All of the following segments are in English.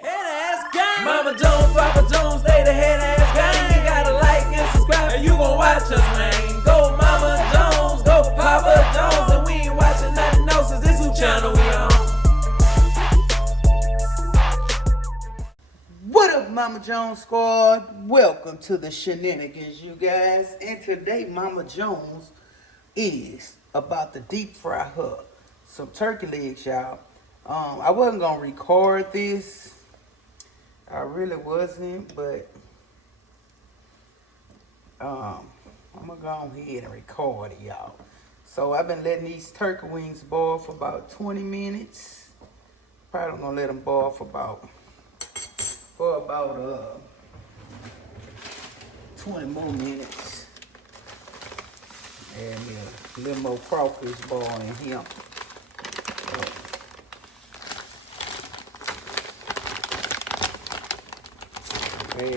Head ass gang. Mama Jones, Papa Jones, they the head ass gang. You gotta like and subscribe, and you gon' watch us, man. Go Mama Jones, go Papa Jones, and we ain't watching nothing else. Cause this who channel we on. What up, Mama Jones squad? Welcome to the shenanigans, you guys. And today, Mama Jones is about to deep fry her some turkey legs, y'all. I wasn't gonna record this. I really wasn't, but I'm gonna go ahead and record it, y'all. So I've been letting these turkey wings boil for about 20 minutes. Probably gonna let them boil for about 20 more minutes. And a little more crawfish boil in here. Okay,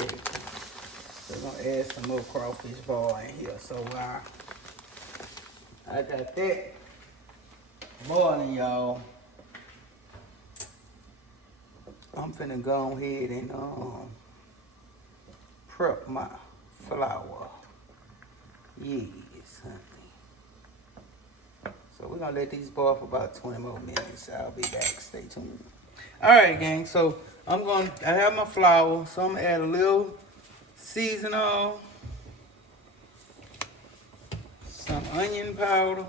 we're gonna add some more crawfish boil in here. So I got that boiling, y'all. I'm finna go ahead and prep my flour. Yes, honey. So we're gonna let these boil for about 20 more minutes. I'll be back. Stay tuned. All right, gang. So I have my flour. So I'm gonna add a little seasoning, some onion powder,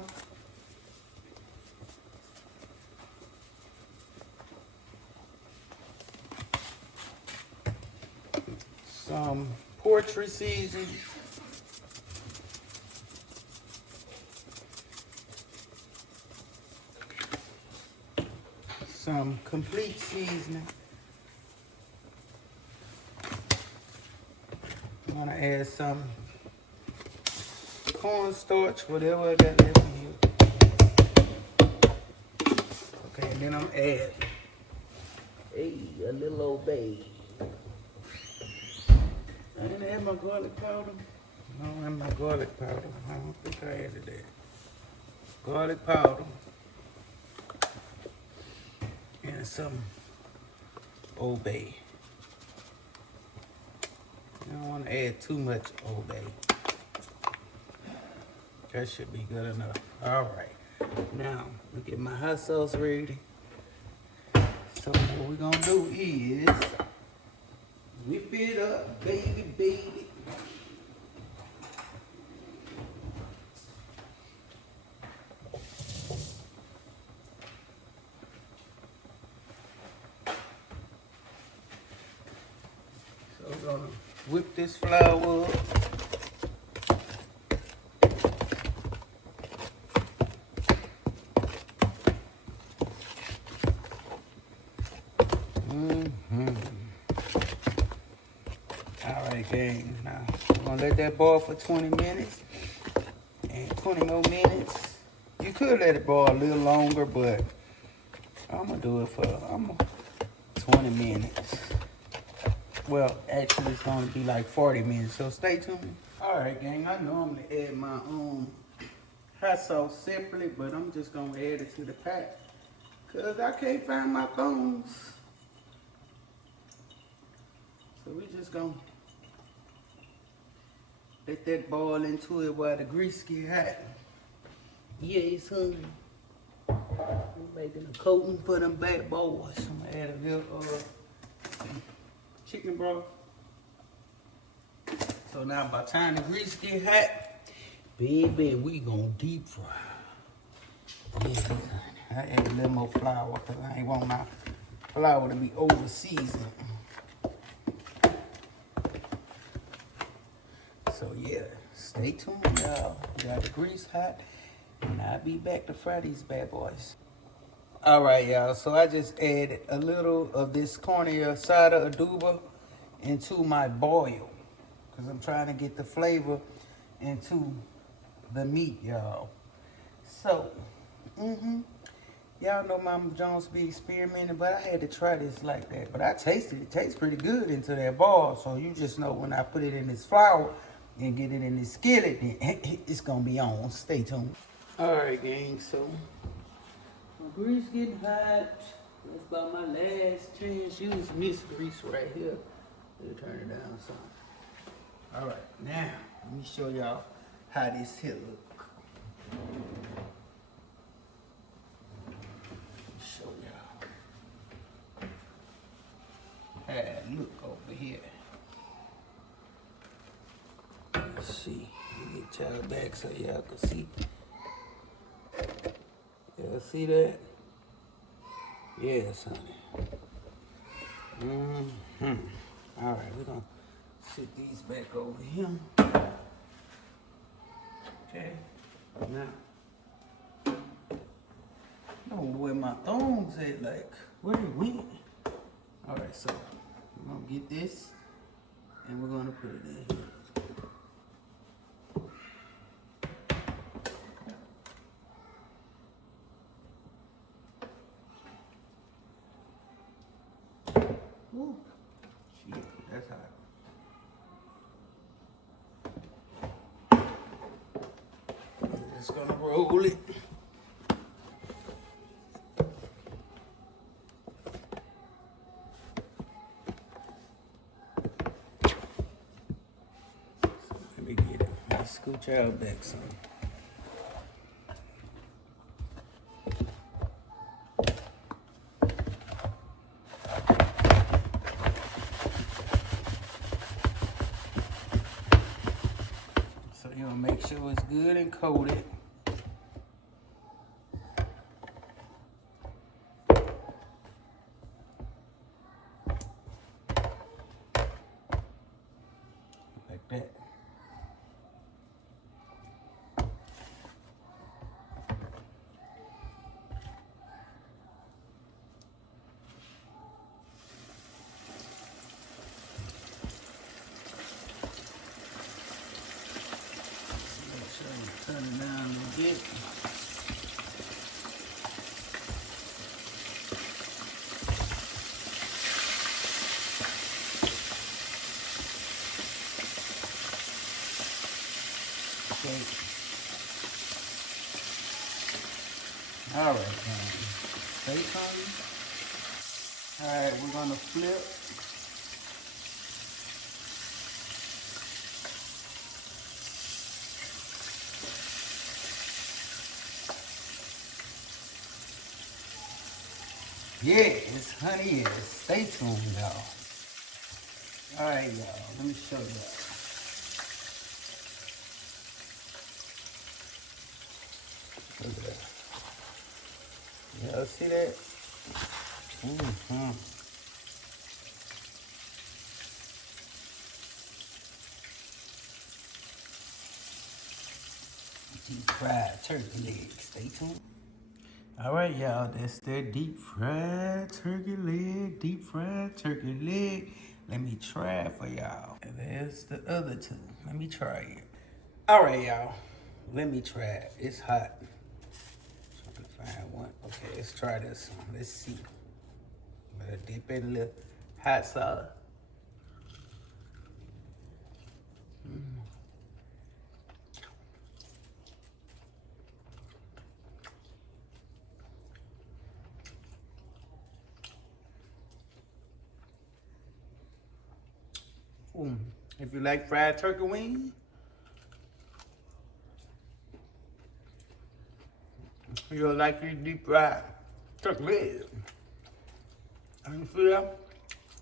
some poultry seasoning, some complete seasoning. I'm gonna add some cornstarch, whatever I got left in here. Okay, and then I'm gonna add a little old bay. I didn't add my garlic powder. No, I have my garlic powder. I don't think I added that. Garlic powder. And some Old Bay. I don't want to add too much Old Bay. That should be good enough. All right. Now, we get my hot sauce ready. So what we're gonna do is whip it up, baby. So we're gonna whip this flour up. Alright, gang. Now we're gonna let that boil for 20 minutes. And 20 more minutes. You could let it boil a little longer, but I'm gonna do it for 20 minutes. Well, actually it's gonna be like 40 minutes, so stay tuned. Alright, gang, I normally add my own hot sauce separately, but I'm just gonna add it to the pack because I can't find my bones. So we just gonna let that boil into it while the grease get hot. Yes, honey. We're making a coating for them bad boys. I'm gonna add a little chicken broth. So now by the time the grease get hot, baby, we gonna deep fry. Yes, honey. I add a little more flour because I ain't want my flour to be over seasoned. So yeah, stay tuned, y'all. We got the grease hot, and I'll be back to fry these bad boys. All right, y'all. So I just added a little of this corn asada adobo into my boil because I'm trying to get the flavor into the meat, y'all. So, y'all know Mama Jones be experimenting, but I had to try this like that. But I tasted it. It tastes pretty good into that boil. So you just know when I put it in this flour and get it in this skillet, then it's gonna be on. Stay tuned. All right, gang. So My grease getting hot. That's about my last chance. Use Miss Grease right here. Let's turn it down some. All right, now let me show y'all how this here look. Show y'all how it look over here. Let's see. Let me get y'all back so y'all can see. Y'all see that? Yes, honey. All right, we're gonna sit these back over here. Okay. Now, I don't know where my thongs at. Like, where they went? All right, so we're gonna get this, and we're gonna put it in here. Ooh, shit, that's hot. I'm just gonna roll it. So let me get it. Let's scooch out back some. You'll make sure it's good and coated. Like that. Turn it down a little bit. Okay. All right, stay tuned. All right, we're gonna flip. Yes, honey, yes. Stay tuned, y'all. All right, y'all. Let me show y'all. Look at that. Y'all see that? Deep fried turkey legs. Stay tuned. All right, y'all, that's that deep fried turkey leg, Let me try it for y'all. And there's the other two. Let me try it. All right, y'all, let me try it. It's hot. Trying to find one. Okay, let's try this one. Let's see. Better dip in a little hot sauce. If you like fried turkey wings, you'll like your deep fried turkey legs. I can feel them.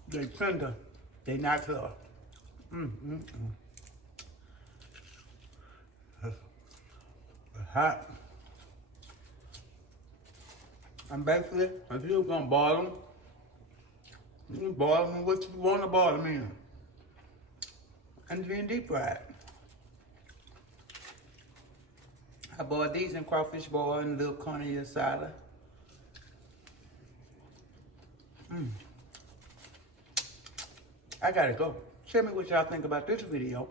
They tender. They not tough. Hot. And basically, if you're gonna boil them, you can boil them what you want to boil them in. And then deep fried. I boiled these in crawfish boil and a little corny asada. I gotta go. Tell me what y'all think about this video.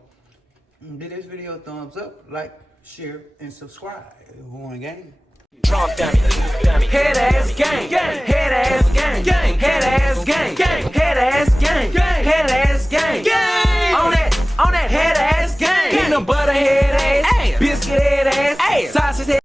Give this video a thumbs up, like, share, and subscribe. One game. Head ass gang, head ass gang, head ass gang, head ass gang, head ass gang. On that head ass gang. Peanut butter head ass, biscuit head ass, sausage head.